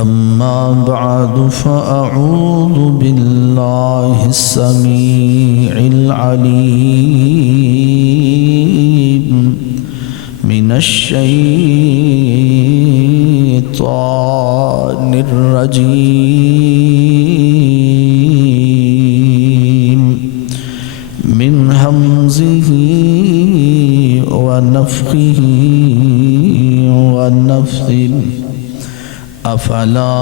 أما بعد فأعوذ بالله السميع العليم من الشيطان الرجيم من همزه ونفخه ونفثه أفلا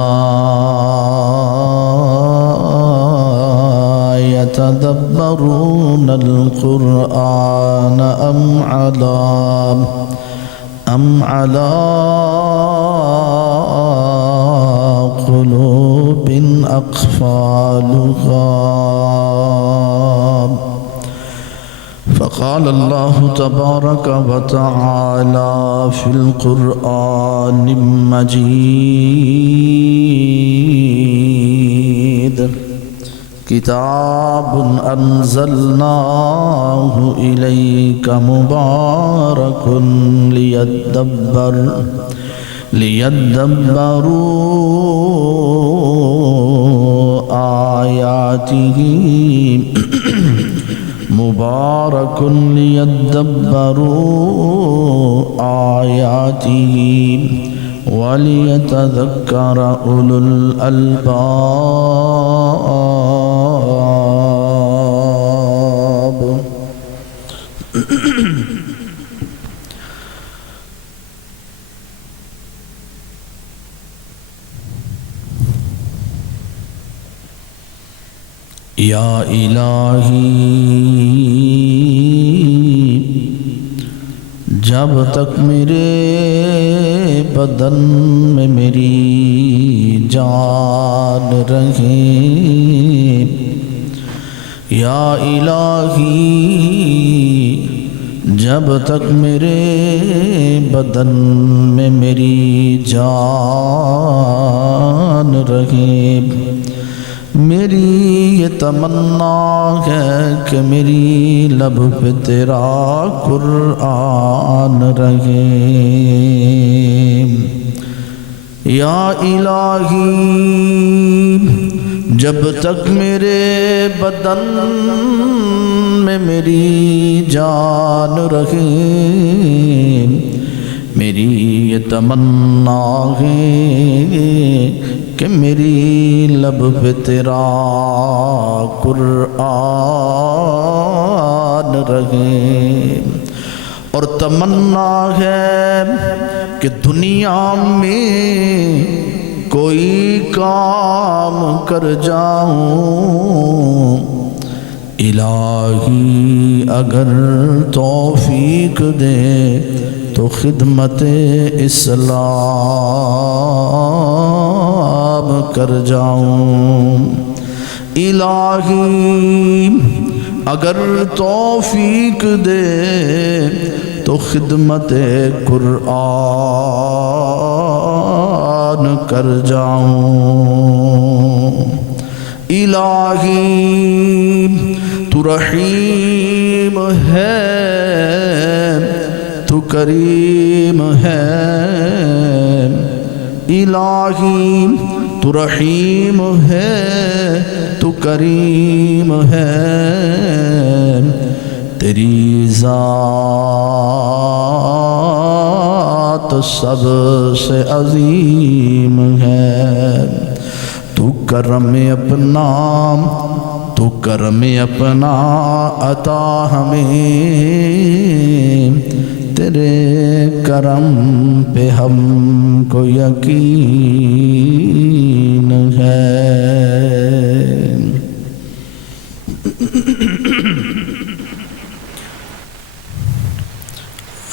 يتدبرون القرآن أم على قلوب أقفالها فقال الله تبارك وتعالى في القرآن المجيد كتاب أنزلناه إليك مبارك ليدبروا آياته مبارك ليدبروا آياته وليتذكر أولو الألباب. یا الہی جب تک میرے بدن میں میری جان رہے، یا الہی جب تک میرے بدن میں میری جان رہے، میری یہ تمنا ہے کہ میری لب پہ تیرا قرآن رہے، یا الہی جب تک میرے بدن میں میری جان رہے، میری یہ تمنا ہے کہ میری لب پہ تیرا قرآن رہے، اور تمنا ہے کہ دنیا میں کوئی کام کر جاؤں، الہی اگر توفیق دے تو خدمت اسلام کر جاؤں، الہی اگر توفیق دے تو خدمت قرآن کر جاؤں، الہی تو رحیم ہے تو کریم ہے، الہی تو رحیم ہے تو کریم ہے، تیری ذات سب سے عظیم ہے، تو کرم اپنا عطا ہمیں، تیرے کرم پہ ہم کو یقین ہے۔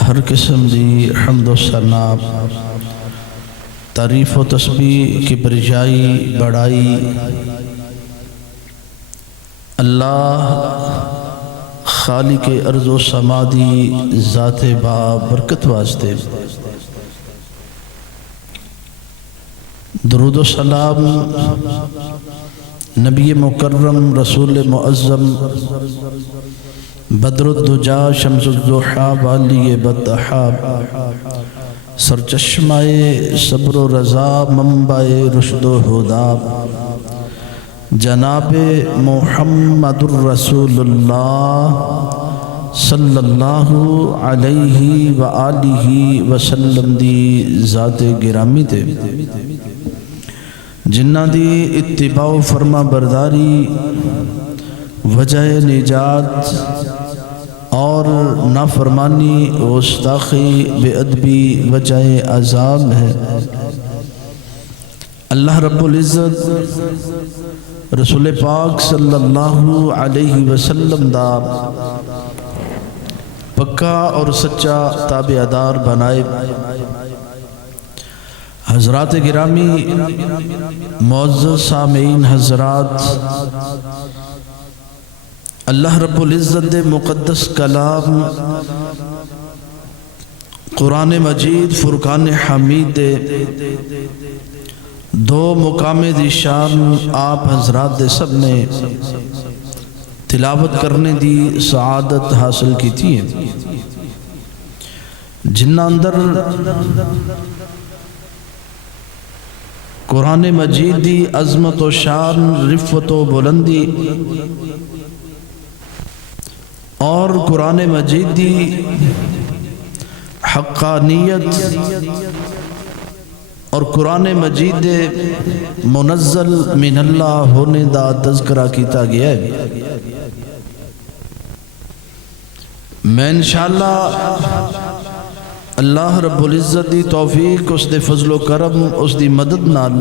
ہر قسم دی حمد و ثنا، تعریف و تسبیح کی برجائی بڑائی اللہ خالق ارض و سما دی ذات با برکت واسطے، درود و سلام نبی مکرم رسول معظم بدر الدجا شمس الضحا والی بدحا سرچشمائے صبر و رضا منبع رشد و ہدا جناب محمد الرسول اللہ صلی اللہ علیہ وآلہ وسلم دی ذات گرامی تے جنہ دی اتباع و فرما برداری وجہ نجات اور نافرمانی گستاخی بے ادبی وجہ عذاب ہے۔ اللہ رب العزت رسول پاک صلی اللہ علیہ وسلم دا پکا اور سچا تابعدار بنائے۔ حضرات گرامی، معزز سامعین حضرات، اللہ رب العزت دے مقدس کلام قرآن مجید فرقان حمید دے دو مقام دی شان آپ حضرات دے سب نے تلاوت کرنے دی سعادت حاصل کی تھی، جنہ اندر قرآن مجید دی عظمت و شان، رفت و بلندی اور قرآن مجید دی حقانیت اور قرآن مجید دے منزل من اللہ ہونے دا تذکرہ کیتا گیا ہے۔ میں انشاءاللہ اللہ رب العزت دی توفیق، اس دے فضل و کرم، اس دی مدد نال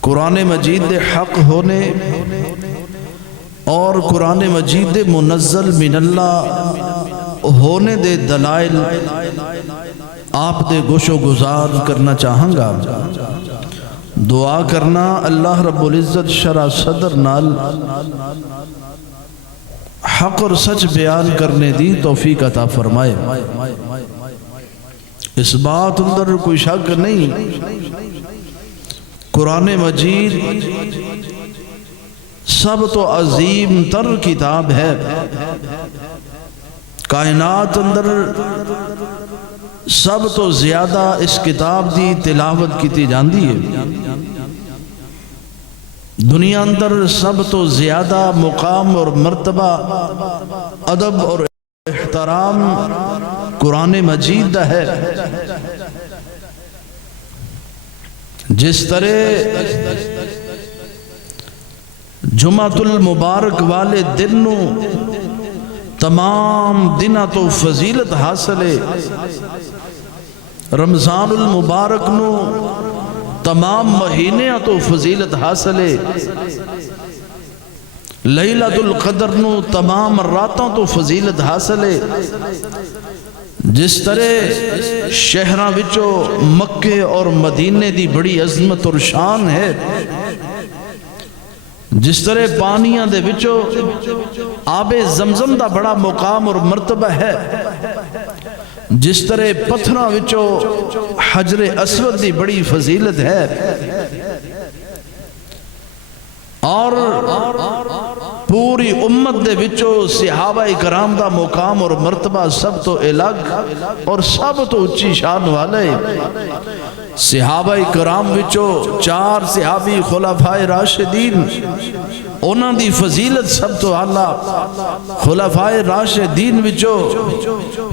قرآن مجید دے حق ہونے اور قرآن مجید دے منزل من اللہ ہونے دے دلائل آپ دے گوش و گزار کرنا چاہاں گا۔ دعا کرنا اللہ رب العزت شرع صدر نال حق اور سچ بیان کرنے دی توفیق عطا فرمائے۔ اس بات اندر کوئی شک نہیں، قرآن مجید سب تو عظیم تر کتاب ہے۔ کائنات اندر سب تو زیادہ اس کتاب دی تلاوت کیتی جاندی ہے۔ دنیا اندر سب تو زیادہ مقام اور مرتبہ، ادب اور احترام قرآن مجید دا ہے۔ جس طرح جمعۃ المبارک والے دن نو تمام دنہ تو فضیلت حاصل ہے، رمضان المبارک نو تمام مہینے تو فضیلت حاصل ہے، لیلۃ القدر نو تمام راتوں تو فضیلت حاصل ہے۔ جس طرح شہراں وچوں مکے اور مدینے دی بڑی عظمت اور شان ہے، جس طرح پانیاں دے وچوں آب زمزم دا بڑا مقام اور مرتبہ ہے، جس طرح پتھراں وچوں حجر اسود دی بڑی فضیلت ہے، اور پوری امت دے وچوں صحابہ کرام دا مقام اور مرتبہ سب تو الگ اور سب تو اچھی شان والے۔ صحابہ کرام وچوں 4 صحابی خلفائے راشدین، انہاں دی فضیلت سب تو اعلیٰ۔ خلفائے راشدین وچوں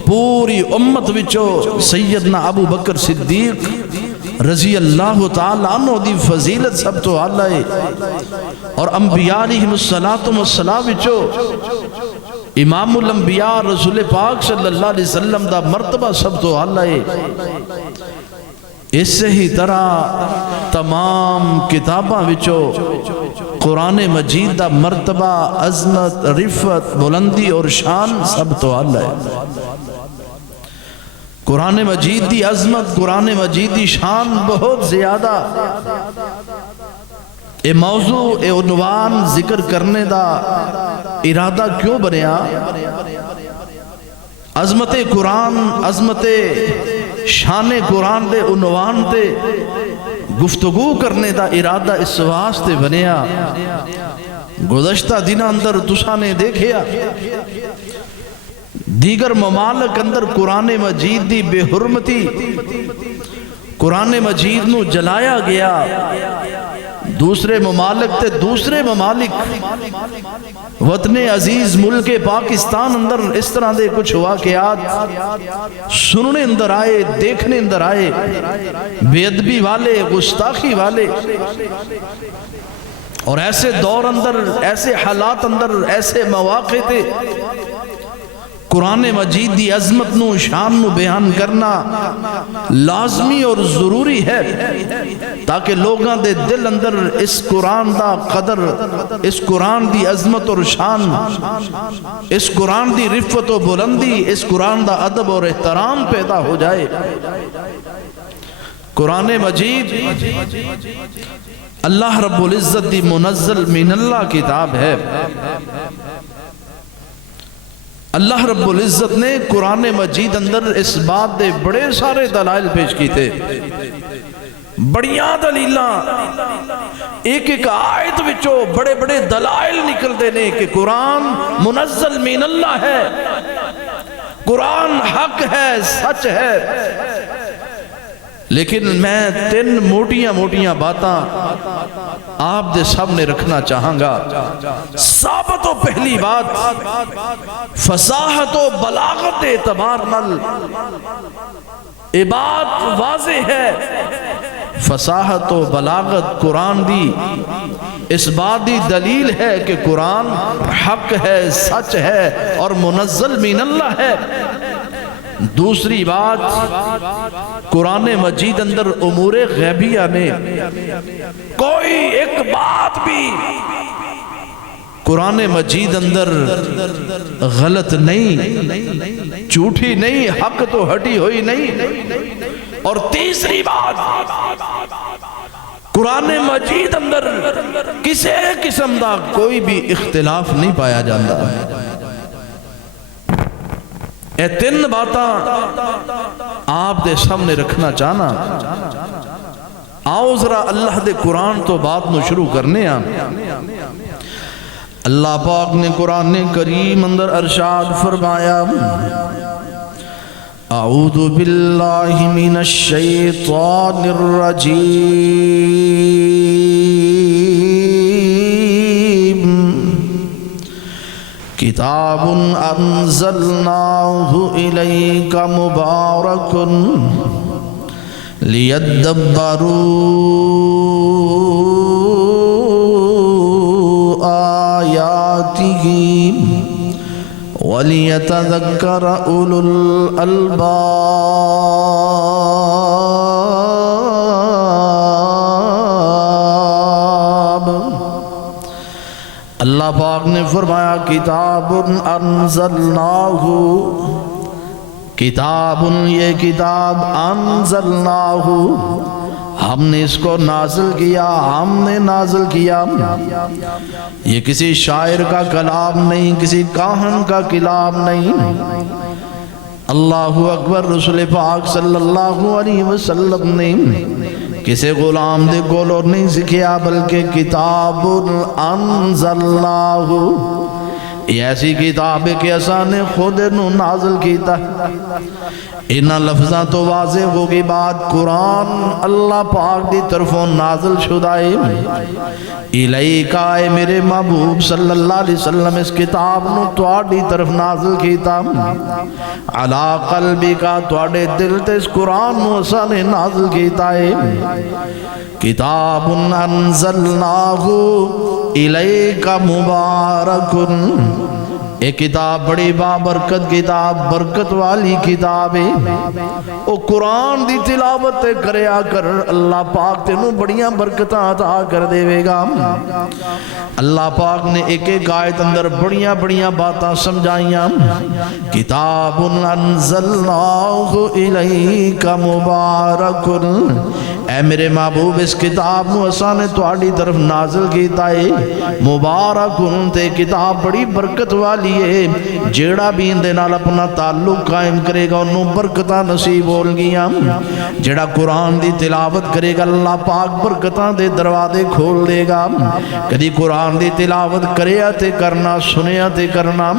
پوری امت وچوں سیدنا ابو بکر صدیق رضی اللہ تعالیٰ عنہ دی فضیلت سب تو اعلیٰ ہے، اور انبیاء علیہم السلام وچوں امام الانبیاء رسول پاک صلی اللہ علیہ وسلم دا مرتبہ سب تو اعلیٰ ہے۔ اس سے ہی طرح تمام کتاباں وچوں قرآن مجید دا مرتبہ، عظمت، رفت، بلندی اور شان سب تو اعلیٰ ہے۔ قرآن مجید دی عظمت، قرآن مجید دی شان بہت زیادہ۔ اے موضوع، اے عنوان ذکر کرنے دا ارادہ کیوں بنیا؟ عظمت قرآن، عظمت شان قرآن دے عنوان تے گفتگو کرنے دا ارادہ اس واسطے بنیا۔ گزشتہ دن اندر تساں نے دیکھیا دیگر ممالک اندر قرآن مجید دی بے حرمتی، قرآن مجید نو جلایا گیا، دوسرے ممالک تے دوسرے ممالک وطن عزیز ملک پاکستان اندر اس طرح دے کچھ واقعات سننے اندر آئے، دیکھنے اندر آئے، بے ادبی والے، گستاخی والے، اور ایسے دور اندر، ایسے حالات اندر، ایسے مواقع تے قرآن مجید دی عظمت نو، شان نو بیان کرنا لازمی اور ضروری ہے، تاکہ لوگاں دے دل اندر اس قرآن دا قدر، اس قرآن دی عظمت اور شان، اس قرآن دی رفت و بلندی، اس قرآن دا ادب اور احترام پیدا ہو جائے۔ قرآن مجید اللہ رب العزت دی منزل من اللہ کتاب ہے۔ اللہ رب العزت نے قرآن مجید اندر اس بات دے بڑے سارے دلائل پیش کی تھے، بڑیاں دلیلاں، ایک ایک آیت وچوں بڑے بڑے دلائل نکلتے نے کہ قرآن منزل من اللہ ہے، قرآن حق ہے، سچ ہے۔ لیکن میں تین موٹیاں موٹیاں باتاں آپ دے سامنے رکھنا چاہاں گا۔ ثابت و پہلی بات، فصاحت و بلاغت اعتبار نال یہ بات واضح ہے، فصاحت و بلاغت قرآن دی اس بات دی دلیل ہے کہ قرآن حق ہے، سچ ہے اور منزل من اللہ ہے۔ دوسری بات، قرآن مجید اندر امور غیبیہ میں کوئی ایک بات بھی قرآن مجید اندر غلط نہیں، جھوٹی نہیں، حق تو ہٹی ہوئی نہیں۔ اور تیسری بات، قرآن مجید اندر کسی قسم دا کوئی بھی اختلاف نہیں پایا جاتا۔ اے تین باتاں آپ دے سامنے رکھنا چاہنا۔ آؤ ذرا اللہ دے قرآن تو بات نو شروع کرنے ہیں۔ اللہ پاک نے قرآن کریم اندر ارشاد فرمایا، اعوذ باللہ من الشیطان الرجیم، کتاب انزلناہ الیک مبارک لیدبروا آیاتہ ولیتذکر اولو الالباب۔ اللہ پاک نے فرمایا، کتاب انزلناہ، کتاب، یہ کتاب، انزلناہ، ہم نے اس کو نازل کیا، ہم نے نازل کیا۔ یہ کسی شاعر کا کلام نہیں، کسی کاہن کا کلام نہیں۔ اللہ اکبر، رسول پاک صلی اللہ علیہ وسلم نے کسی غلام دے کولوں نہیں سکھیا، بلکہ کتاب انزلناہ، یہ ایسی کتاب ہے کہ اساں نے خود نو نازل کیتا۔ انہاں لفظاں تو واضح ہوگی بات، قرآن اللہ پاک دی طرفوں نازل شدہ ہے۔ الیکا، اے میرے محبوب صلی اللہ علیہ وسلم، اس کتاب نو تواڈی طرف نازل کیتا۔ علی قلبکا، تواڈے دل تے اس قرآن نو اساں نے نازل کیتا ہے۔ کتاب انزلناہ الیک مبارک، ایک کتاب بڑی بابرکت کتاب، برکت والی کتاب ہے۔ او قرآن دی تلاوت کریا کر، اللہ پاک تینوں بڑیاں برکتاں عطا کر دے گا۔ اللہ پاک نے ایک ایک آیت اندر بڑیاں بڑیاں باتاں سمجھائیاں۔ کتاب انزلناہ الیک مبارک، اے میرے محبوب اس کتاب نو اساں نے تواڈی طرف نازل کیتا ہے۔ مبارک، تے کتاب بڑی برکت والی دیئے جیڑا بھی اندے نال اپنا تعلق قائم کرے گا انہوں برکتہ نصیب ہو گیا جیڑا قرآن دی تلاوت کرے گا اللہ پاک برکتہ دے دروازے کھول دے گا کدی قرآن دی تلاوت کرے آتے کرنا سنے آتے کرنا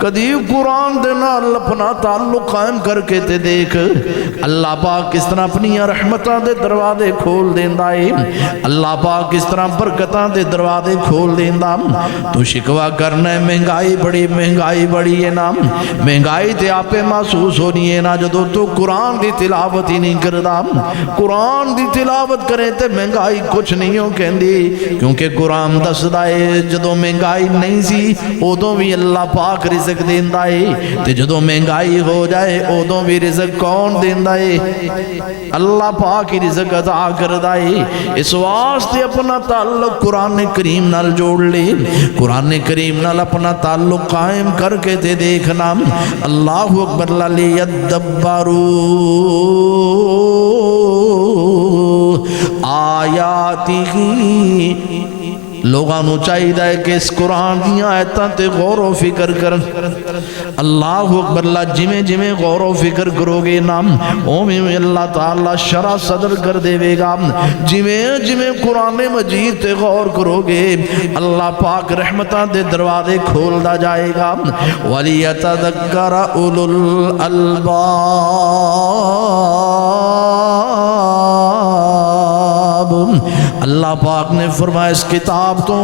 کدی قرآن دے نال اپنا تعلق قائم کر کے تے دیکھ اللہ پاک کس طرح اپنی رحمتہ دے دروازے کھول دیندہ ہے اللہ پاک کس طرح برکتہ دے دروازے کھول دیندہ تو شکوہ کرنا ہے مہنگائی بڑی ہے نا مہنگائی تے آپ محسوس ہونی ہے نا جدو تو قرآن دی تلاوت ہی نہیں کردا قرآن دی تلاوت کریں تے مہنگائی کچھ نہیں ہو کہندی کیونکہ قرآن دسدا ہے جدو مہنگائی نہیں سی ادوں بھی اللہ پاک رزق دیندا ہے تے جدو مہنگائی ہو جائے ادوں بھی رزق کون دیندا ہے اللہ پاک ہی رزق عطا کردا ہے اس واسطے اپنا تعلق قرآن کریم نال جوڑ لے قرآن کریم نال اپنا تعلق قائم کر کے تے دیکھنا اللہ اکبر لیدبروا آیاتہ لوگانو چاہی دائے کہ اس قرآن کی آیتاں تے غور و فکر کر اللہ اکبر اللہ جمیں غور و فکر کرو گے نام اومیں اللہ تعالیٰ شرع صدر کر دے گا جمیں قرآن مجید تے غور کرو گے اللہ پاک رحمتاں دے دروازے کھول دا جائے گا وَلِيَتَذَكَّرَ أُولُو الْأَلْبَابِ اللہ پاک نے فرمایا اس کتاب تو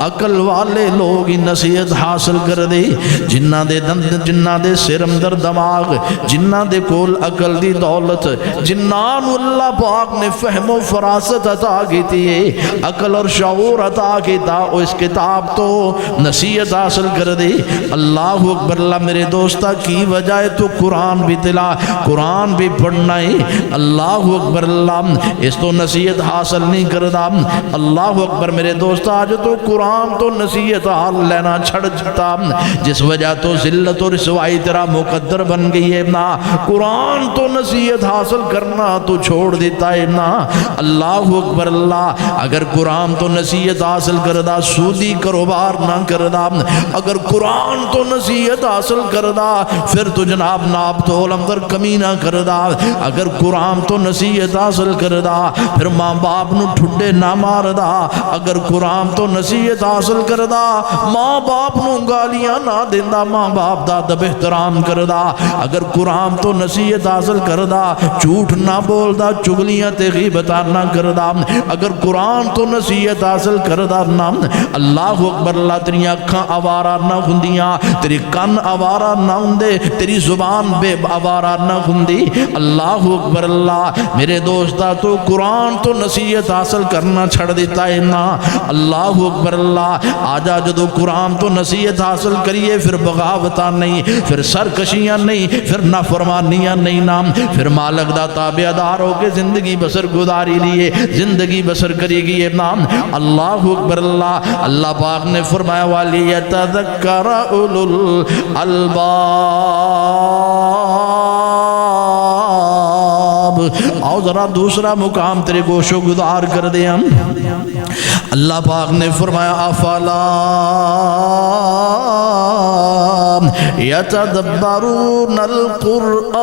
عقل والے لوگ نصیحت حاصل کر دے جنہ دے دند جنہ دے سر اندر دماغ جنہ دے کول عقل دی دولت جنان اللہ پاک نے فہم و فراست عطا کی تھی عقل اور شعور عطا کی تا اس کتاب تو نصیحت حاصل کر دے اللہ اکبر اللہ میرے دوستہ کی وجہ تو قرآن بھی تلا قرآن بھی پڑھنا ہے اللہ اکبر اللہ اس تو نصیحت حاصل نہیں کردہ اللہ اکبر میرے دوست آج تو قرآن تو نصیحت حال لینا چھڑ جتا جس وجہ تو ذلت اور رسوائی تیرا مقدر بن گئی ہے نا قرآن تو نصیحت حاصل کرنا تو چھوڑ دیتا ہے نا اللہ اکبر اللہ اگر قرآن تو نصیحت حاصل کردہ سودی کروبار نہ کردہ اگر قرآن تو نصیحت حاصل کردہ پھر تو جناب ناب تو اندر کمی نہ کردہ اگر قرآن تو نصیحت حاصل کردہ پھر ماں باپ نو ٹھڈے نہ ماردہ اگر قرآن تو نصیحت حاصل کردہ ماں باپ نو گالیاں نہ دیندہ ماں باپ دا دب احترام کردہ اگر قرآن تو نصیحت حاصل کردہ جھوٹ نہ بولدہ چگلیاں تے غیبتہ نہ کردہ اگر قرآن تو نصیحت حاصل کردہ نہ اللہ اکبر اللہ تیری اکھاں آوارہ نہ ہندیاں تیری کن آوارہ نہ ہندے تیری زبان بے آوارہ نہ ہندی اللہ اکبر اللہ میرے دوستہ تو قرآن تو نصیحت حاصل کرنا چھڑ دیتا ہے نا اللہ اکبر اللہ آجا جدو قرآن تو نصیحت حاصل کریے پھر بغاوتہ نہیں پھر سرکشیاں نہیں پھر نافرمانیاں نہیں نام پھر مالک دا تابع دار ہو کے زندگی بسر گزاری لیے زندگی بسر کری گی نام اللہ اکبر اللہ اللہ پاک نے فرمایا وَلِيَتَذَكَّرَ أُولُو الْأَلْبَابِ آؤ ذرا دوسرا مقام تیرے گوشو گدار کر دے ہم اللہ پاک نے فرمایا افلا یتدبرون القرآن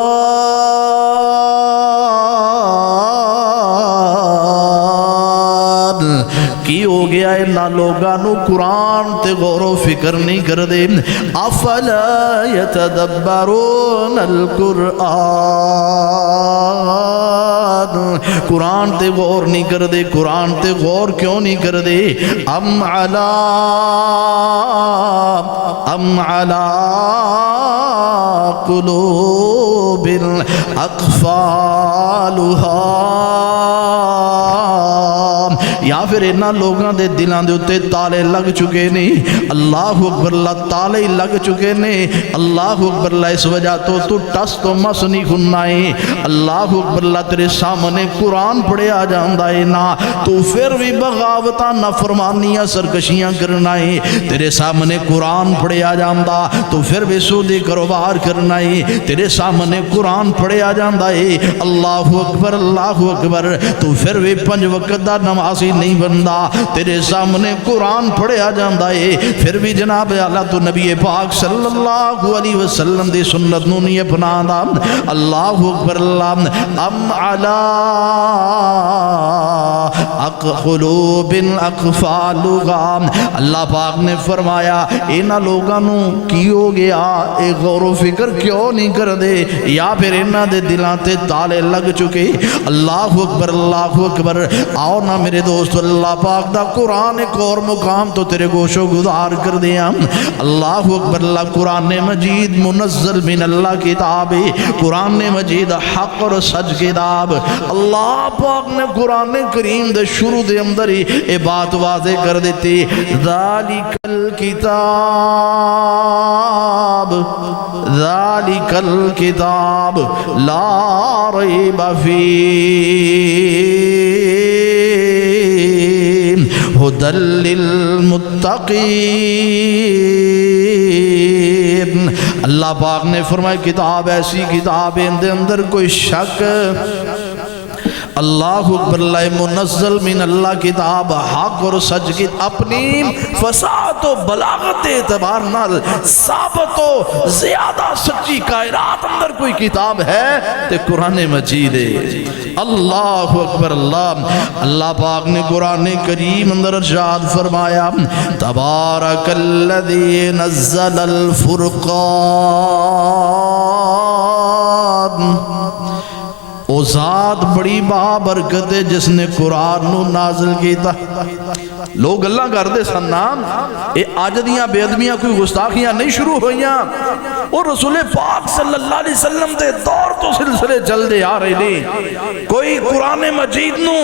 کی ہو گیا ہے نہ لوگانو قرآن تے غور و فکر نہیں کر دے افلا یتدبرون القرآن قرآن تے غور نہیں کر دے قرآن تے غور کیوں نہیں کر دے ام علا قلوب اقفالها یا پھر انہاں لوگاں دے دلان دے اتے تالے لگ چکے نہیں اللہ اکبر اللہ تالے لگ چکے نہیں اللہ اکبر اللہ اس وجہ تو ٹس تو مس نہیں کھنائے اللہ اکبر اللہ تیرے سامنے قرآن پڑھے آ جاندائے نا تو پھر بھی بغاوتاں نافرمانیاں سرکشیاں کرنائے تیرے سامنے قرآن پڑھے آ جاندہ تو پھر بھی سودی کروبار کرنائے تیرے سامنے قرآن پڑھے آ جاندائے اللہ اکبر تو پھر بھی 5 وقت دا نمازی نہیں بندہ تیرے سامنے قرآن پڑھیا جاندہ ہے پھر بھی جناب اللہ تو نبی پاک صلی اللہ علیہ وسلم دی سنت نو نہیں اپنا دا اللہ اکبر اللہ ام علا قلوب اقفالها اللہ پاک نے فرمایا اینا لوگانوں کی ہو گیا ایک غور و فکر کیوں نہیں کر دے یا پھر اینا دے دلانتے تالے لگ چکے اللہ اکبر آؤ نا میرے دوست اللہ پاک دا قرآن ایک اور مقام تو تیرے گوشو گدار کر دیا اللہ اکبر اللہ قرآن مجید منزل من اللہ کتاب قرآن مجید حق اور سچ کتاب اللہ پاک نے قرآن کریم دے شروع دے اندر ہی اے بات واضح کر دیتی ذالک الکتاب لا ریب فیہ ہدی للمتقین اللہ پاک نے فرمایا کتاب ایسی کتاب ہے اندر اندر کوئی شک اللہ اکبر اللہ منزل من اللہ کتاب حق اور سچ کی اپنی فصاحت و بلاغت اعتبار نال ثابت و زیادہ سچی کائنات اندر کوئی کتاب ہے تو قرآن مجید ہے اللہ اکبر اللہ پاک نے قرآن کریم اندر ارشاد فرمایا تبارک الذی نزل الفرقان او ذات بڑی بابرکت ہے جس نے قرآن نو نازل کیتا لوگ اللہ کردے سنام اے آج دیاں بے ادمیاں کوئی گستاخیاں نہیں شروع ہوئیاں اور رسول پاک صلی اللہ علیہ وسلم دے دور تو سلسلے چل دے آ رہے نہیں کوئی قرآن مجید نو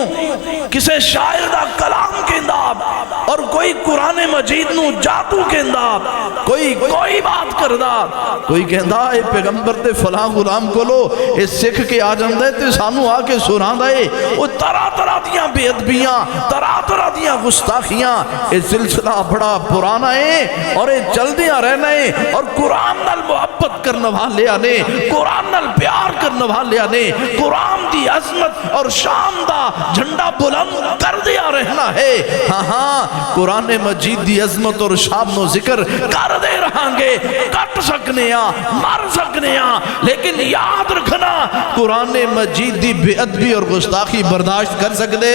کسے شاعر دا کلام کہنداب اور کوئی قرآن مجید نو جادو کہنداب کوئی بات کردہ کوئی کہندہ اے پیغمبر تے فلاں غلام کو لو اے سکھ کے آ جاندے تے سانو آ کے سنا دے وہ طرح دیاں بے ادبیاں طرح دیاں گستاخیاں اے سلسلہ بڑا پرانا ہے اور اے چل دیاں رہنا ہے اور قرآن نال محبت کرنے والے آنے قرآن نال پیار کرنے والے آنے قرآن دی عظمت اور شان دا جھنڈا بلند کر دیا رہنا ہے ہاں قرآن مجید دی عظمت اور شان و ذکر کر دے رہاں گے کٹ سکنے مر سکنے لیکن یاد رکھنا قرآن مجید دی بے ادبی اور گستاخی برداشت کر سکتے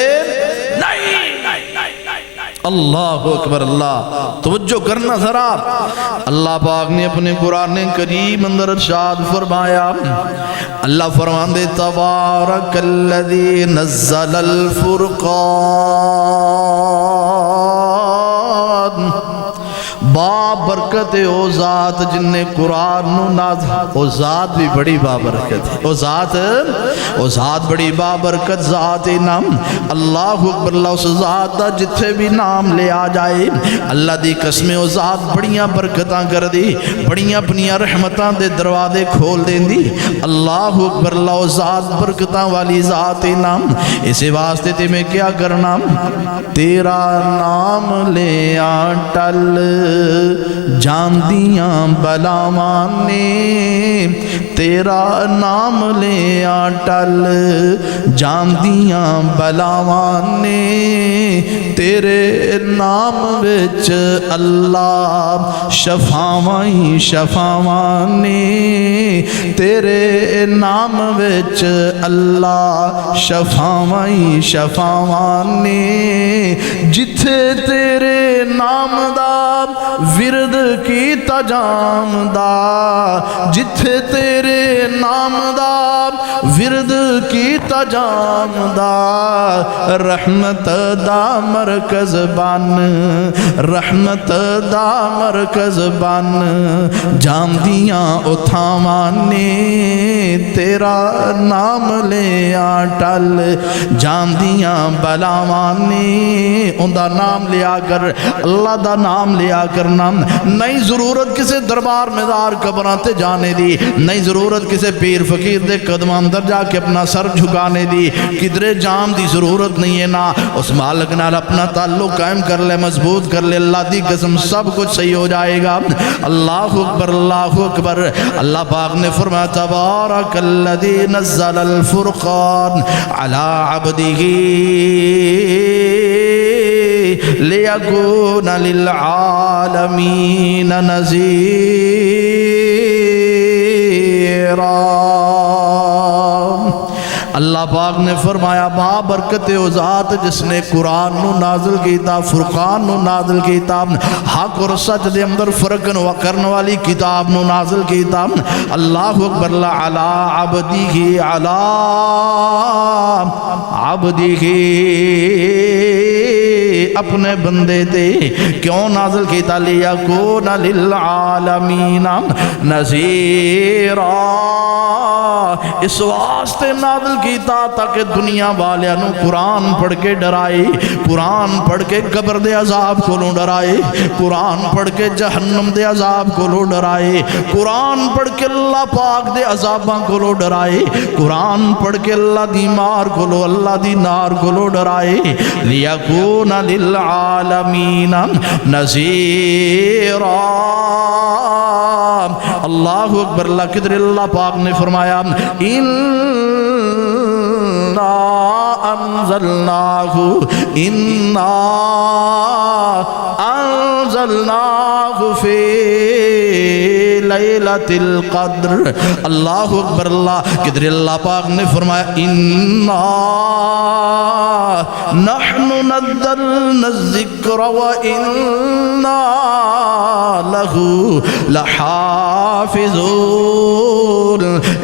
نہیں اللہ اکبر اللہ توجہ کرنا ذرا اللہ پاک نے اپنے قرآن کریم اندر ارشاد فرمایا اللہ فرماندے تبارک الذی نزل الفرقان بابرکت او ذات جن نے قرآن نو نازل او ذات بھی بڑی بابرکت ہے او ذات بڑی بابرکت ذات نام اللہ اکبر اللہ اس ذات دا جتھے بھی نام لے آ جائے اللہ دی قسمیں او ذات بڑیاں برکتاں کر دی بڑیاں اپنیاں رحمتاں دے دروازے کھول دیں دی اللہ اکبر اللہ او ذات برکتاں والی ذات نام اسے واسطے تے میں کیا کرنا تیرا نام لے آٹل جاندیاں بلاواں نے تیرا نام لے آٹل جاندیاں بلاواں نے تیرے نام وچ اللہ شفاواں نے تیرے نام وچ اللہ شفاواں نے جتھے تیرے نام دا ورد کی تجام دا جتھے تیرے نام دا ورد کی تجام دا رحمت دا مرکز بن رحمت دا مرکز بن جاندیاں اتھاواں نے تیرا نام لے آٹل جاندیاں بلاواں نے ان دا نام لیا کر اللہ دا نام لیا کرنا نہیں ضرورت کسے دربار مزار قبراتے جانے دی نہیں ضرورت کسے پیر فقیر دے قدم اندر جا کے اپنا سر جھکانے دی کدرے جام دی ضرورت نہیں ہے نا اس مالک نال اپنا تعلق قائم کر لے مضبوط کر لے اللہ دی قسم سب کچھ صحیح ہو جائے گا اللہ اکبر اللہ پاک نے فرمایا تبارک الذی نزل الفرقان علی عبدہ لِيَكُونَ لِلْعَالَمِينَ نَذِيرًا۔ اللہ پاک نے فرمایا با برکت او ذات جس نے قرآن نو نازل کیتا، فرقان نو نازل کیتا، حق اور سچ دے اندر فرق کرن والی کتاب نو نازل کیتا۔ اللہ اکبر لا علی عبدہ اپنے بندے تے کیوں نازل کیتا؟ لیکون للعالمین نذیرا، اس واسطے نازل کیتا تاکہ دنیا والیاں قرآن پڑھ کے ڈرائے، قرآن پڑھ کے قبر دے عذاب کو ڈرائے، قرآن پڑھ کے جہنم دے عذاب کو ڈرائے، قرآن پڑھ کے اللہ پاک دے عذاباں کو ڈرائے، قرآن پڑھ کے اللہ دی مار کو اللہ دی نار کو ڈرائے۔ لیکون للعالمین نذیرا۔ اللہ اکبر، اللہ کدھر اللہ پاک نے فرمایا اِنَّا انزلناہ فی لیلۃ القدر۔ اللہ اکبر، اللہ کدھر اللہ پاک نے فرمایا اِنَّا نحن نزلنا الذکر وَإِنَّا لَهُ لَحَافِظُونَ۔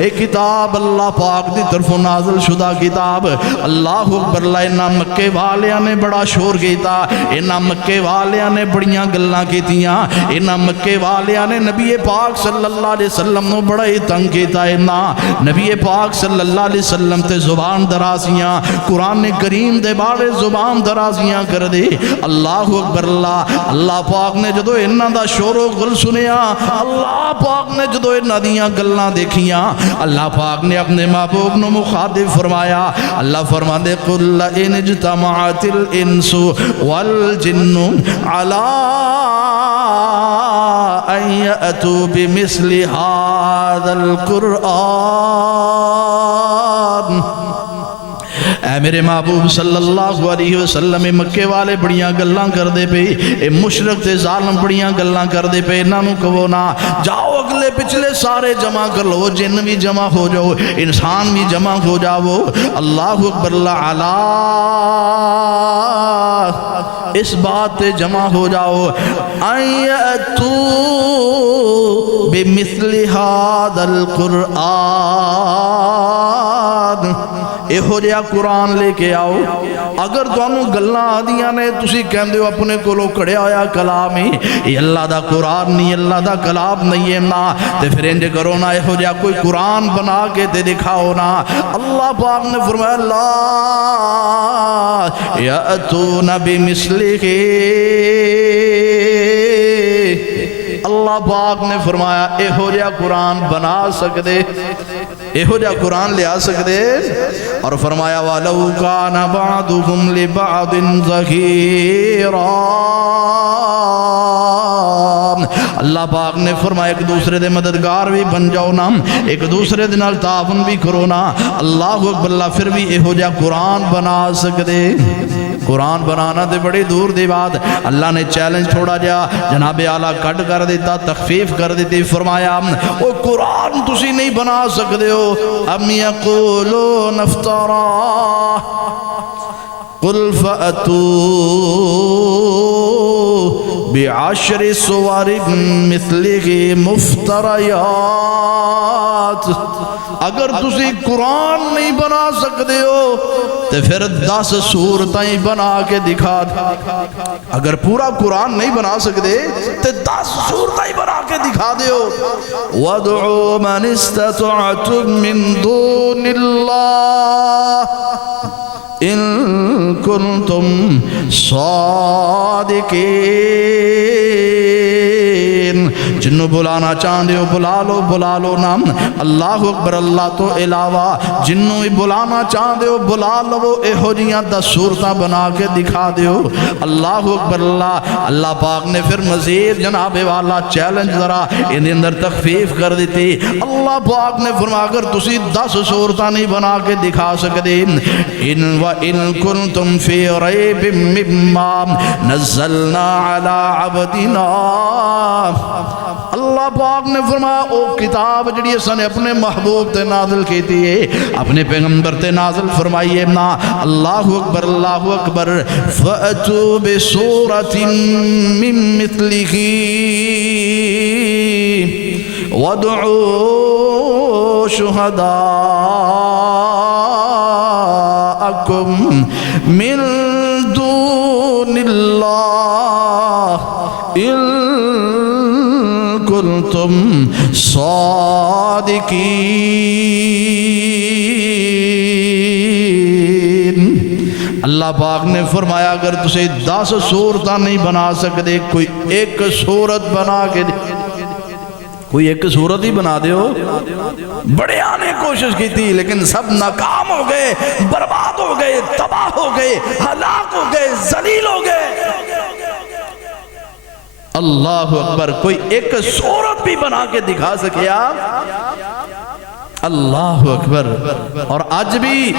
ایک کتاب اللہ پاک دی طرف نازل شدہ کتاب۔ اللہ اکبر، اللہ انہاں مکے والیاں نے بڑا شور کیتا، انہاں مکے والیاں نے بڑیاں گلاں کیتیاں، انہاں مکے والیاں نے نبی پاک صلی اللہ علیہ وسلم نو بڑا ہی تنگ کیتا، انہاں نبی پاک صلی اللہ علیہ وسلم تے زبان درازیاں، قرآن کریم دے بارے زبان درازیاں کر دے۔ اللہ اکبر، اللہ پاک نے جدو انہاں دا شور و غل سنیا، اللہ پاک نے جدو انہاں دیاں گلاں دیکھیاں، اللہ پاک نے اپنے محبوب نو مخاطب فرمایا۔ اللہ فرماندے قُلْ لَئِنِ اجْتَمَعَتِ الْإِنسُ وَالْجِنُّ عَلَىٰ أَن يَأْتُوا بِمِثْلِ هَذَا الْقُرْآنِ۔ اے میرے محبوب صلی اللہ علیہ وسلم، مکے والے بڑیاں گلاں کر دے پے، اے مشرک تے ظالم بڑیاں گلاں کر دے پے، انہاں نو کہو نا جاؤ اگلے پچھلے سارے جمع کر لو، جن بھی جمع ہو جاؤ، انسان بھی جمع ہو جاؤ۔ اللہ اکبر، اللہ علی اس بات تے جمع ہو جاؤ ایتو بمثل هذا القرآن، اے ہو جیا قرآن لے کے آؤ۔ اگر تانوں گلاں آدیاں نے تسی کہندے ہو اپنے کولوں کھڑیا ہویا کلام ہی، یہ اللہ دا قرآن نہیں، اللہ دا کلام نہیں ہے نا، تے پھر انج کرو نا، اے ہو جیا کوئی قرآن بنا کے تے دکھاؤ نا۔ اللہ پاک نے فرمایا لا یأتون بمثلہ، اللہ پاک نے فرمایا اے ہو جا قرآن بنا سکدے، اے ہو جا قرآن لے آ سکدے، اور فرمایا وَلَوْ كَانَ بَعْضُهُمْ لِبَعْضٍ ظَهِيرًا۔ اللہ پاک نے فرمایا ایک دوسرے دے مددگار بھی بن جاؤ نا، ایک دوسرے دے نال تعاون بھی کرو نا۔ اللہ اکبر، اللہ پھر بھی اے ہو جا قرآن بنا سکدے۔ قرآن بنانا دے بڑی دور دی بات، اللہ نے چیلنج تھوڑا جا جناب اعلیٰ کٹ کر دیتا، تخفیف کر دیتی، فرمایا او قرآن تسی نہیں بنا سکتے ہو، ام یقولون افترا قل فأتوا بعشر سور مثلہ مفتریات۔ اگر تسی قرآن نہیں بنا سکتے ہو تو پھر 10 سورتیں بنا کے دکھا دے۔ اگر پورا قرآن نہیں بنا سکتے تو 10 سورتیں بنا کے دکھا دیو۔ وَادْعُوا مَنِ اسْتَطَعْتُم مِّن دُونِ اللَّهِ إِن كُنتُمْ صَادِقِينَ۔ جن جنوں بلانا چاہتے ہو بلا لو نام اللہ اکبر اللہ تو علاوہ جنوں ہی بلانا چاہتے ہو بلا لو اہو جیاں 10 صورتاں بنا کے دکھا دیو اللہ اکبر اللہ پاک نے پھر مزید جناب والا چیلنج ذرا ان اندر تخفیف کر دیتی اللہ پاک نے فرمایا اگر تسی 10 صورتاں نہیں بنا کے دکھا سکتے ان کنتم فی ریب مما نزلنا علی عبدنا اللہ پاک نے فرمایا او کتاب جڑی اس نے اپنے محبوب تے نازل کیتی ہے اپنے پیغمبر تے نازل فرمائیے نا اللہ اکبر فَأْتُوا بِسُورَةٍ مِّن مِثْلِهِ وَادْعُوا شُهَدَاءَكُم مِّن دُونِ اللَّهِ إِن كُنتُمْ صادقین اللہ پاک نے فرمایا اگر تسے 10 صورتاں نہیں بنا سکتے کوئی ایک صورت بنا کے کوئی ایک صورت ہی بنا دے ہو بڑے آنے کوشش کی تھی لیکن سب ناکام ہو گئے برباد ہو گئے تباہ ہو گئے ہلاک ہو گئے ذلیل ہو گئے اللہ اکبر کوئی ایک صورت بھی بنا کے دکھا سکے آپ اللہ اکبر اور آج بھی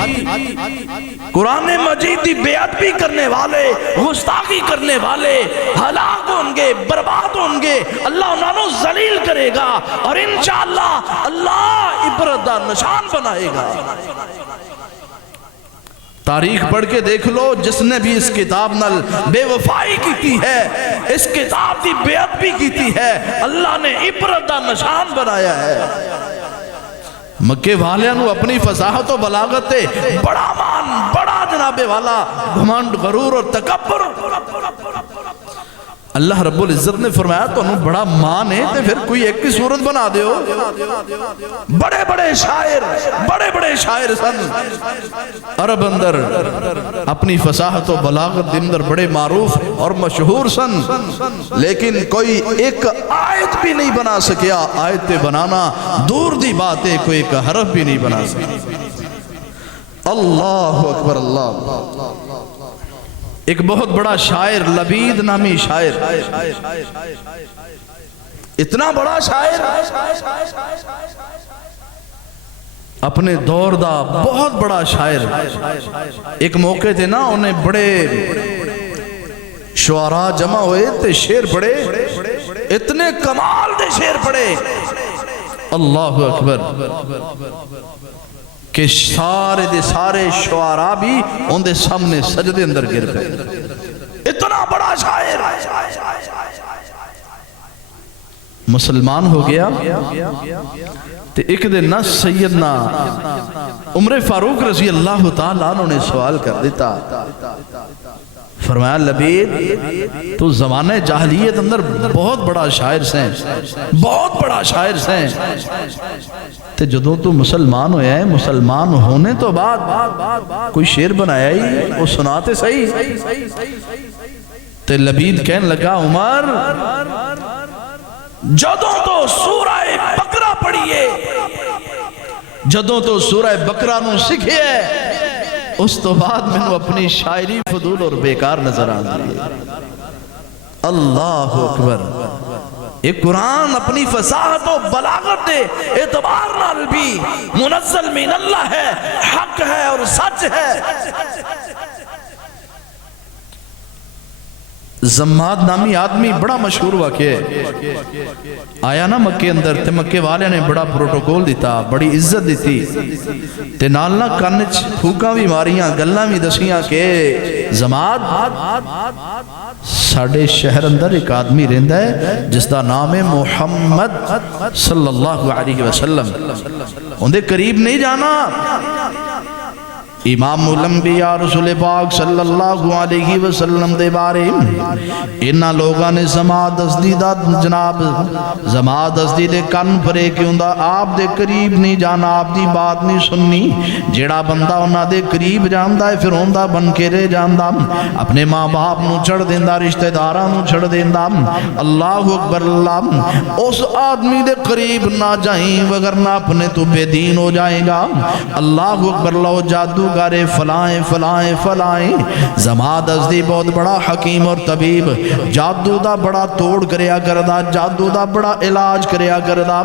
قرآن مجید دی بے ادبی کرنے والے گستاخی کرنے والے ہلاک ہوں گے برباد ہوں گے اللہ انہوں ذلیل کرے گا اور انشاءاللہ اللہ عبرت دا نشان بنائے گا تاریخ پڑھ کے دیکھ لو جس نے بھی اس کتاب نل بے وفائی کیتی ہے اس کتاب دی بے ادبی کیتی ہے اللہ نے عبرت دا نشان بنایا ہے مکے والیاں نو اپنی فصاحت و بلاغت بڑا مان بڑا جناب والا گھمنڈ غرور اور تکبر اللہ رب العزت نے فرمایا تو انہوں بڑا مان ہے تو پھر کوئی ایک کی صورت بنا دے ہو بڑے بڑے شاعر سن عرب اندر اپنی فصاحت و بلاغت اندر بڑے معروف اور مشہور سن لیکن کوئی ایک آیت بھی نہیں بنا سکیا آیت بنانا دور دی بات ہے کوئی ایک حرف بھی نہیں بنا سکیا اللہ اکبر اللہ ایک بہت بڑا شاعر لبید نامی شاعر اتنا بڑا شاعر اپنے دور دا بہت بڑا شاعر ایک موقع تھے نا انہیں بڑے شعراء جمع ہوئے تے شعر پڑے اتنے کمال دے شعر پڑے اللہ اکبر کہ سارے دے سارے شعراء بھی ان دے سامنے سجدے اندر گر گئے اتنا بڑا شاعر مسلمان ہو گیا تے ایک دن نا سیدنا عمر فاروق رضی اللہ تعالیٰ عنہ نے سوال کر دیتا فرمایا لبید تو زمانہ جاہلیت اندر بہت بڑا شاعر سے بہت بڑا شاعر سے تے جدوں تو مسلمان ہویا ہے مسلمان ہونے تو بعد کوئی شعر بنایا ہی وہ سناتے صحیح تے لبید کہنے لگا عمر جدوں تو سورہ بقرہ پڑھئے جدوں تو سورہ بقرہ نو سکھے اس تو بعد میں نے اپنی شاعری فضول اور بیکار نظر آن دی اللہ اکبر ایک قرآن اپنی فصاحت و بلاغت دے اعتبار نال بھی منزل من اللہ ہے حق ہے اور سچ ہے زماد نامی آدمی بڑا مشہور واقع ہے آیا نا مکے اندر تے مکے والے نے بڑا پروٹوکول دیتا بڑی عزت دیتی تے نالنا کانچ پھوکاں بھی ماریاں گلاں بھی دسیاں کہ زماد ساڑھے شہر اندر ایک آدمی رہندا ہے جس دا نام ہے محمد صلی اللہ علیہ وسلم ان دے قریب نہیں جانا امام الانبیاء رسول پاک صلی اللہ علیہ وسلم دے بارے انہاں لوگاں نے زماد ازدی دا جناب زماد ازدی دے کن پرے کیوں دا آپ دے قریب نہیں جانا آپ دی بات نہیں سننی جیڑا بندہ انہاں دے قریب جاندہ ہے پھر ہوندہ بن کے رہ جاندہ اپنے ماں باپ نو چھڑ دیندہ رشتہ داراں نو چھڑ دیندہ اللہ اکبر اللہ اس آدمی دے قریب نہ جائیں وگرنہ اپنے تو بے دین ہو جائے گا اللہ اکبر اللہ جادوگارے فلائیں فلائیں فلائیں زماد ازدی بہت بڑا حکیم اور طبیب جادو دا بڑا توڑ کریا کردہ جادو دا بڑا علاج کریا کردہ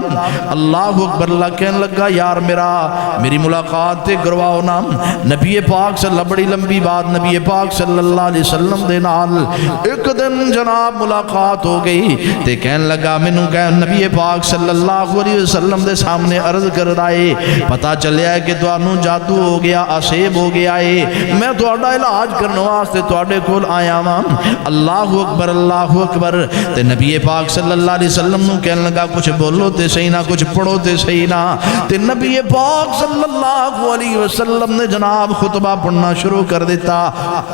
اللہ اکبر اللہ کہنے لگا یار میری ملاقات تے کرواؤ نا نبی پاک صلی اللہ بڑی لمبی بات نبی پاک صلی اللہ علیہ وسلم دے نال ایک دن جناب ملاقات ہو گئی تے کہنے لگا منوں نبی پاک صلی اللہ علیہ وسلم دے سامنے عرض کر دائے پتا چلیا ہے کہ تو انہوں جادو ہو گیا عصیب ہو گیا ہے میں تو اڈا علاج کرنے واسطے تو اڈے کول آیا ہاں اللہ اکبر تے نبی پاک صلی اللہ علیہ وسلم نو کہنے لگا کچھ بولو تے صحیح نہ کچھ پڑھو تے صحیح نہ تے نبی پاک صلی اللہ علیہ وسلم نے جناب خطبہ پڑھنا شروع کر دیتا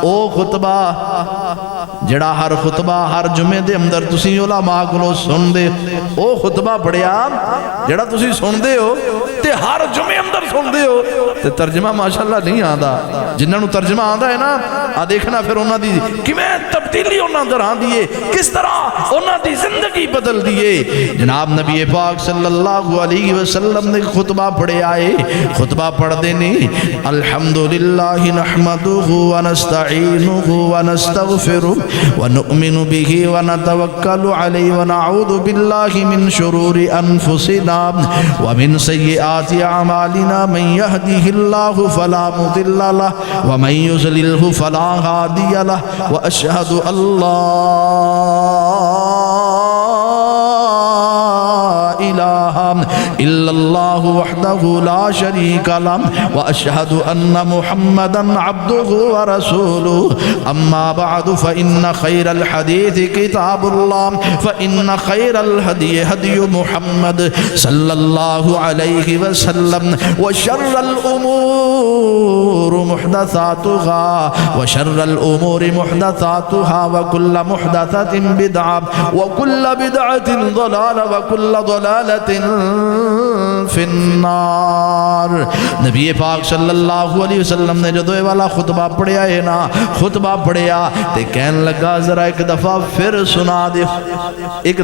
او خطبہ جڑا ہر خطبہ ہر جمعے دے اندر تسی علماء کو سن دے او خطبہ پڑھیا جڑا تسی سن دے ہو تے ہر جمعے اندر سن دے ہو تے ترجمہ ماشاءاللہ نہیں آندا جنہاں نو ترجمہ آندا ہے نا آ دیکھنا پھر انہاں دی کیویں تبدیلی انہاں اندر آندی ہے کس طرح انہاں دی زندگی بدل دی ہے جناب نبی پاک صلی اللہ علیہ وسلم نے خطبہ پڑھے آئے خطبہ پڑھ دینے الحمدللہ نحمدہ ونستعینہ ونستغفرہ ونؤمن به ونتوکل علیہ ونعوذ باللہ من شرور انفسنا ومن سیئات اعمالنا من يهده الله فلا مضل له ومن يضلل فلا هادي له واشهد ان لا اله الا الله وحده لا شريك له واشهد ان محمدا عبده ورسوله اما بعد فان خير الحديث كتاب الله فان خير الهدي هدي محمد صلى الله عليه وسلم وشر الامور محدثاتها وشر الامور محدثاتها وكل محدثة بدعة وكل بدعة ضلالة وكل ضلالة في النار نبی پاک صلی اللہ علیہ وسلم نے جدوے والا خطبہ پڑھیا ہے نا خطبہ پڑھیا تے کہنے لگا ذرا ایک دفعہ پھر سنا دے ایک